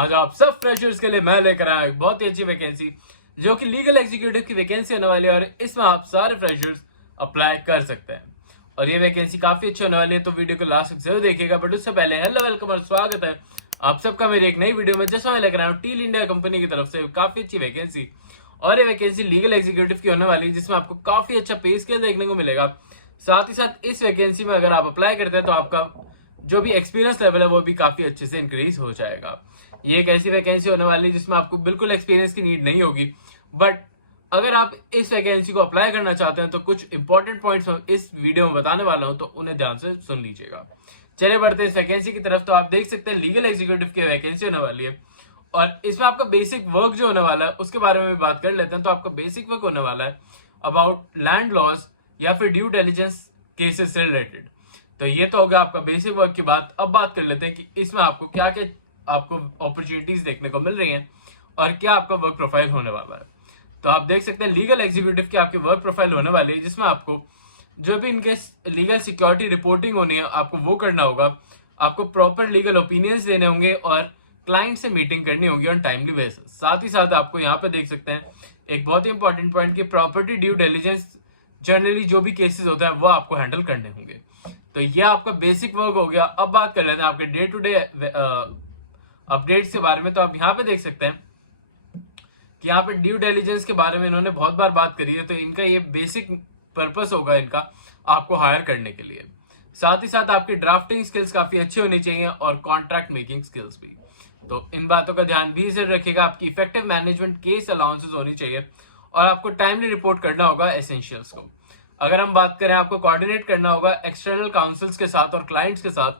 आज आप सब फ्रेशर्स के लिए मैं लेकर आया एक बहुत ही अच्छी वैकेंसी जो कि लीगल एग्जीक्यूटिव की वैकेंसी होने वाली है और इसमें आप सारे फ्रेशर्स अप्लाई कर सकते हैं और ये वैकेंसी काफी अच्छी होने वाली है। तो वीडियो को लास्ट तक जरूर देखिएगा। बट उससे पहले हेलो वेलकम और स्वागत है आप सबका मेरी एक नई वीडियो में, जैसा मैं लेकर आया हूँ टील इंडिया कंपनी की तरफ से काफी अच्छी वैकेंसी। और ये वैकेंसी लीगल एग्जीक्यूटिव की होने वाली है जिसमें आपको काफी अच्छा पे स्केल देखने को मिलेगा। साथ ही साथ इस वैकेंसी में अगर आप अप्लाई करते हैं तो आपका जो भी एक्सपीरियंस लेवल है वो भी काफी अच्छे से इंक्रीज हो जाएगा। ये एक ऐसी वैकेंसी होने वाली है जिसमें आपको बिल्कुल एक्सपीरियंस की नीड नहीं होगी। बट अगर आप इस वैकेंसी को अप्लाई करना चाहते हैं तो कुछ इंपॉर्टेंट पॉइंट्स इस वीडियो में बताने वाला हूं, तो उन्हें ध्यान से सुन लीजिएगा। चलिए बढ़ते इस वैकेंसी की तरफ। तो आप देख सकते हैं लीगल एग्जीक्यूटिव की वैकेंसी होने वाली है और इसमें आपका बेसिक वर्क जो होने वाला है उसके बारे में भी बात कर लेते हैं। तो आपका बेसिक वर्क होने वाला है अबाउट लैंड लॉज या फिर ड्यू डिलिजेंस केसेस से रिलेटेड। तो ये तो होगा आपका बेसिक वर्क की बात। अब बात कर लेते हैं कि इसमें आपको क्या क्या आपको अपॉर्चुनिटीज देखने को मिल रही हैं और क्या आपका वर्क प्रोफाइल होने वाला है। तो आप देख सकते हैं लीगल एग्जीक्यूटिव की आपकी वर्क प्रोफाइल होने वाली है जिसमें आपको जो भी इनके लीगल सिक्योरिटी रिपोर्टिंग होनी है आपको वो करना होगा। आपको प्रॉपर लीगल ओपिनियंस देने होंगे और क्लाइंट से मीटिंग करनी होगी ऑन टाइमली बेसिस। साथ ही साथ आपको यहाँ पे देख सकते हैं एक बहुत ही इंपॉर्टेंट पॉइंट की प्रॉपर्टी ड्यू डिलिजेंस जनरली जो भी केसेस होते हैं वो आपको हैंडल करने होंगे। तो ये आपका बेसिक वर्क हो गया। अब बात कर लेते हैं आपके डे टू डे अपडेट्स के बारे में। तो आप यहाँ पे देख सकते हैं कि यहाँ पे ड्यू डिलिजेंस के बारे में इन्होंने बहुत बार बात करी है। तो इनका ये बेसिक पर्पस होगा इनका आपको हायर करने के लिए। साथ ही साथ आपकी ड्राफ्टिंग स्किल्स काफी अच्छी होनी चाहिए और कॉन्ट्रैक्ट मेकिंग स्किल्स भी। तो इन बातों का ध्यान भी जरूर रखिएगा। आपकी इफेक्टिव मैनेजमेंट केस अलाउंसेस होनी चाहिए और आपको टाइमली रिपोर्ट करना होगा एसेंशियल्स को। अगर हम बात करें आपको कोऑर्डिनेट करना होगा एक्सटर्नल काउंसिल्स के साथ और क्लाइंट्स के साथ।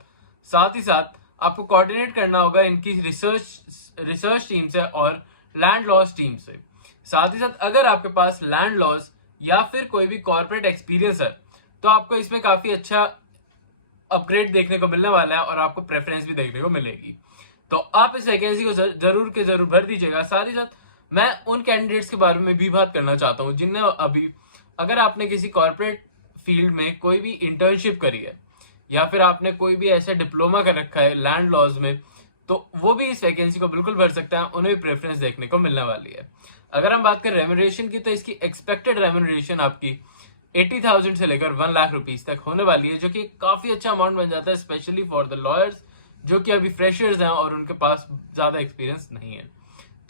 साथ ही साथ आपको कोऑर्डिनेट करना होगा इनकी रिसर्च टीम से और लैंड लॉज टीम से। साथ ही साथ अगर आपके पास लैंड लॉज या फिर कोई भी कॉर्पोरेट एक्सपीरियंस है तो आपको इसमें काफी अच्छा अपग्रेड देखने को मिलने वाला है और आपको प्रेफरेंस भी देखने को मिलेगी। तो आप इस वैकेंसी को जरूर के जरूर भर दीजिएगा। साथ ही साथ मैं उन कैंडिडेट्स के बारे में भी बात करना चाहता हूँ जिनने अभी, अगर आपने किसी कॉर्पोरेट फील्ड में कोई भी इंटर्नशिप करी है या फिर आपने कोई भी ऐसा डिप्लोमा कर रखा है लैंड लॉज में, तो वो भी इस वैकेंसी को बिल्कुल भर सकते हैं। उन्हें भी प्रेफरेंस देखने को मिलने वाली है। अगर हम बात करें रेम्यूनरेशन की तो इसकी एक्सपेक्टेड रेम्यूनरेशन आपकी 80,000 से लेकर 1 लाख रुपीज तक होने वाली है, जो कि काफी अच्छा अमाउंट बन जाता है स्पेशली फॉर द लॉयर्स जो कि अभी फ्रेशर्स हैं और उनके पास ज्यादा एक्सपीरियंस नहीं है।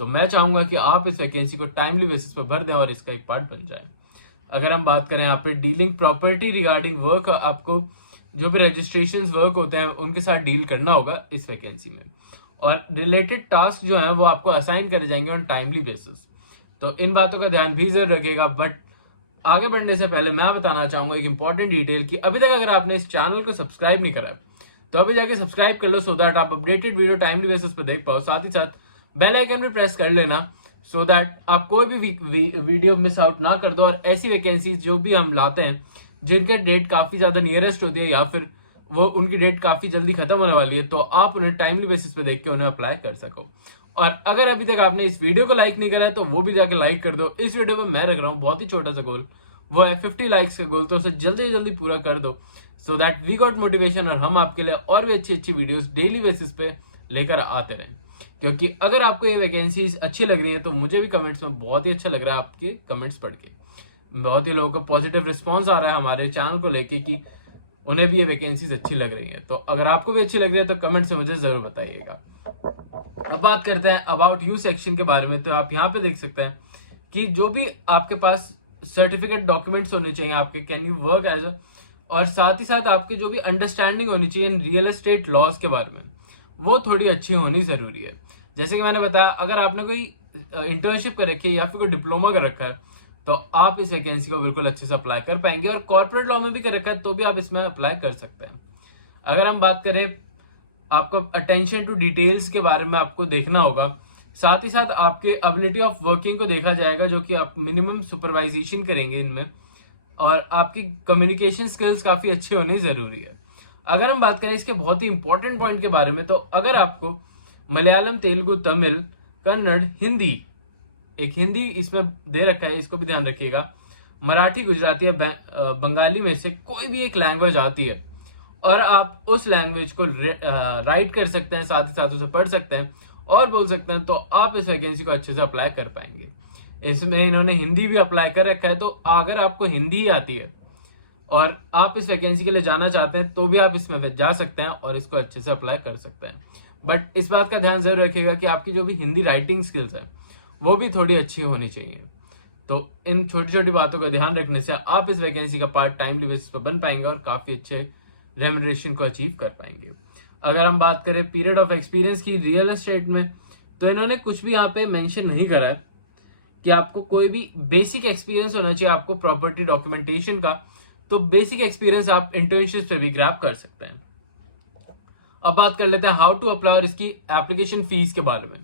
तो मैं चाहूंगा कि आप इस वैकेंसी को टाइमली बेसिस पर भर दें और इसका एक पार्ट बन जाए। अगर हम बात करें यहाँ पे डीलिंग प्रॉपर्टी रिगार्डिंग वर्क, आपको जो भी रजिस्ट्रेशन वर्क होते हैं उनके साथ डील करना होगा इस वैकेंसी में और रिलेटेड टास्क जो है वो आपको असाइन करे जाएंगे ऑन टाइमली बेसिस। तो इन बातों का ध्यान भी जरूर रखिएगा। बट आगे बढ़ने से पहले मैं बताना चाहूंगा एक इंपॉर्टेंट डिटेल कि अभी तक अगर आपने इस चैनल को सब्सक्राइब नहीं करा तो अभी जाके सब्सक्राइब कर लो सो दैट आप अपडेटेड वीडियो टाइमली बेसिस पर देख पाओ। साथ ही साथ बेल आइकन भी प्रेस कर लेना सो दैट आप कोई भी वीडियो मिस आउट ना कर दो। और ऐसी वैकेंसीज जो भी हम लाते हैं जिनके डेट काफी ज्यादा नियरेस्ट होती है या फिर वो उनकी डेट काफी जल्दी खत्म होने वाली है, तो आप उन्हें टाइमली बेसिस पे देख के उन्हें अप्लाई कर सको। और अगर अभी तक आपने इस वीडियो को लाइक नहीं करा है तो वो भी जाके लाइक कर दो। इस वीडियो में मैं रख रहा हूँ बहुत ही छोटा सा गोल, वो है 50 लाइक्स का गोल। तो उसे जल्दी से जल्दी पूरा कर दो so that we got motivation और हम आपके लिए और भी अच्छी अच्छी वीडियोस डेली बेसिस पे लेकर आते रहें। क्योंकि अगर आपको ये वैकेंसीज अच्छी लग रही है तो मुझे भी कमेंट्स में बहुत ही अच्छा लग रहा है आपके कमेंट्स पढ़ के। बहुत ही लोगों का पॉजिटिव रिस्पॉन्स आ रहा है हमारे चैनल को लेके कि उन्हें भी ये वैकेंसीज अच्छी लग रही है। तो अगर आपको भी अच्छी लग रही है तो कमेंट से मुझे जरूर बताइएगा। अब बात करते हैं अबाउट यू सेक्शन के बारे में। तो आप यहाँ पे देख सकते हैं कि जो भी आपके पास सर्टिफिकेट डॉक्यूमेंट्स होने चाहिए आपके, can you work as a, और साथ ही साथ आपकी जो भी अंडरस्टैंडिंग होनी चाहिए इन रियल एस्टेट लॉज के बारे में वो थोड़ी अच्छी होनी जरूरी है। जैसे कि मैंने बताया अगर आपने कोई इंटर्नशिप कर रखी है या फिर कोई डिप्लोमा कर रखा है तो आप इस वैकेंसी को बिल्कुल अच्छे से अप्लाई कर पाएंगे। और कॉर्पोरेट लॉ में भी कर रखा है तो भी आप इसमें अप्लाई कर सकते हैं। अगर हम बात करें आपको अटेंशन टू डिटेल्स के बारे में आपको देखना होगा। साथ ही साथ आपके एबिलिटी ऑफ वर्किंग को देखा जाएगा जो कि आप मिनिमम सुपरवाइजेशन करेंगे इनमें, और आपकी कम्युनिकेशन स्किल्स काफी अच्छी होनी जरूरी है। अगर हम बात करें इसके बहुत ही इंपॉर्टेंट पॉइंट के बारे में तो अगर आपको मलयालम, तेलुगु, तमिल, कन्नड़, हिंदी, एक हिंदी इसमें दे रखा है इसको भी ध्यान रखिएगा, मराठी, गुजराती या बंगाली में से कोई भी एक लैंग्वेज आती है और आप उस लैंग्वेज को राइट कर सकते हैं, साथ ही साथ उसे पढ़ सकते हैं और बोल सकते हैं, तो आप इस वैकेंसी को अच्छे से अप्लाई कर पाएंगे। इसमें इन्होंने हिंदी भी अप्लाई कर रखा है, तो अगर आपको हिंदी ही आती है और आप इस वैकेंसी के लिए जाना चाहते हैं तो भी आप इसमें जा सकते हैं और इसको अच्छे से अप्लाई कर सकते हैं। बट इस बात का ध्यान जरूर रखिएगा कि आपकी जो भी हिंदी राइटिंग स्किल्स है वो भी थोड़ी अच्छी होनी चाहिए। तो इन छोटी छोटी बातों का ध्यान रखने से आप इस वैकेंसी का पार्ट टाइमली बेसिस पर बन पाएंगे और काफी अच्छे रेम्यूनरेशन को अचीव कर पाएंगे। अगर हम बात करें पीरियड ऑफ एक्सपीरियंस की रियल एस्टेट में, तो इन्होंने कुछ भी यहाँ पे मेंशन नहीं करा है कि आपको कोई भी बेसिक एक्सपीरियंस होना चाहिए आपको प्रॉपर्टी डॉक्यूमेंटेशन का। तो बेसिक एक्सपीरियंस आप इंटर्नशिप से भी ग्रैब कर सकते हैं। अब बात कर लेते हैं हाउ टू अप्लाई और इसकी एप्लीकेशन फीस के बारे में।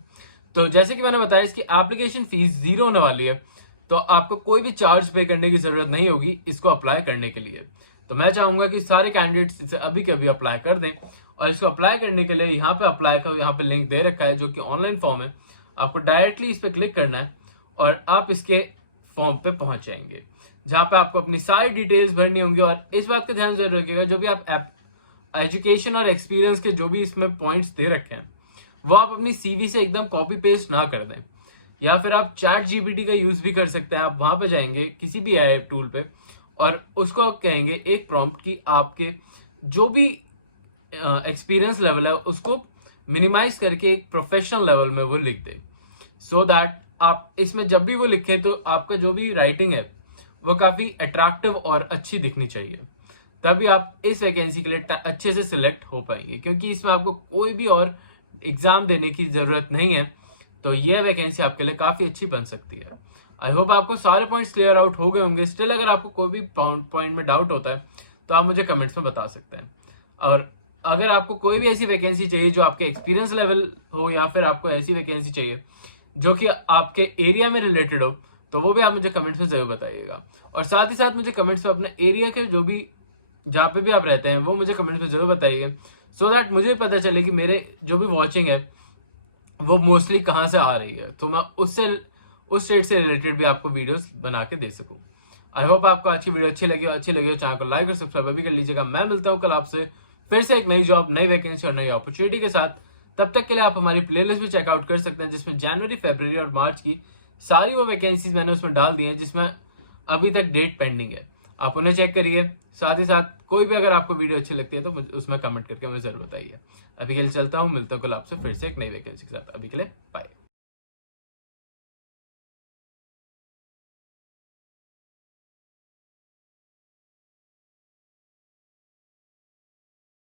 तो जैसे कि मैंने बताया, इसकी एप्लीकेशन फीस 0 होने वाली है, तो आपको कोई भी चार्ज पे करने की जरूरत नहीं होगी इसको अप्लाई करने के लिए। तो मैं चाहूंगा कि सारे कैंडिडेट्स इसे अभी के अभी अप्लाई कर दें। और इसको अप्लाई करने के लिए यहाँ पे अप्लाई का यहाँ पे लिंक दे रखा है जो कि ऑनलाइन फॉर्म है। आपको डायरेक्टली इस पर क्लिक करना है और आप इसके फॉर्म पे पहुंच जाएंगे, जहां पे आपको अपनी सारी डिटेल्स भरनी होंगी। और इस बात का ध्यान जरूर रखिएगा, जो भी आप एजुकेशन और एक्सपीरियंस के जो भी इसमें पॉइंट्स दे रखे हैं वो आप अपनी सीवी से एकदम कॉपी पेस्ट ना कर दें, या फिर आप चैट जीपीटी का यूज भी कर सकते हैं। आप वहां पे जाएंगे किसी भी एआई टूल पे और उसको आप कहेंगे एक प्रॉम्प्ट की आपके जो भी एक्सपीरियंस लेवल है उसको मिनिमाइज करके एक प्रोफेशनल लेवल में वो लिख दे, सो दैट आप इसमें जब भी वो लिखे तो आपका जो भी राइटिंग है वो काफी अट्रैक्टिव और अच्छी दिखनी चाहिए। तभी आप इस वैकेंसी के लिए अच्छे से सिलेक्ट हो पाएंगे, क्योंकि इसमें आपको कोई भी और एग्जाम देने की जरूरत नहीं है। तो यह वैकेंसी आपके लिए काफी अच्छी बन सकती है। आई होप आपको सारे पॉइंट्स क्लियर आउट हो गए होंगे। स्टिल अगर आपको कोई भी पॉइंट में डाउट होता है तो आप मुझे कमेंट्स में बता सकते हैं। और अगर आपको कोई भी ऐसी वैकेंसी चाहिए जो आपके एक्सपीरियंस लेवल हो, या फिर आपको ऐसी वैकेंसी चाहिए जो कि आपके एरिया में रिलेटेड हो, तो वो भी आप मुझे कमेंट्स में जरूर बताइएगा। और साथ ही साथ मुझे कमेंट्स में अपने एरिया के जो भी जहाँ पे भी आप रहते हैं वो मुझे कमेंट्स में जरूर बताइए, सो दैट मुझे पता चले कि मेरे जो भी वॉचिंग है वो मोस्टली कहाँ से आ रही है, तो मैं उस स्टेट से रिलेटेड भी आपको वीडियोस बना के दे सकूं। आई होप आपको आज की वीडियो अच्छी लगी हो चैनल को लाइक और सब्सक्राइब अभी कर लीजिएगा। मैं मिलता हूँ कल आपसे फिर से एक नई जॉब, नई वैकेंसी और नई अपॉर्चुनिटी के साथ। तब तक के लिए आप हमारी प्लेलिस्ट भी चेकआउट कर सकते हैं, जिसमें जनवरी, फरवरी और मार्च की सारी वो वैकेंसीज मैंने उसमें डाल दी हैं जिसमें अभी तक डेट पेंडिंग है। आप उन्हें चेक करिए। साथ ही साथ कोई भी अगर आपको वीडियो अच्छी लगती है तो उसमें कमेंट करके मुझे जरूर बताइए। अभी के लिए चलता हूँ, मिलता हूँ कल आपसे फिर से एक नई वैकेंसी के साथ। अभी के लिए बाय।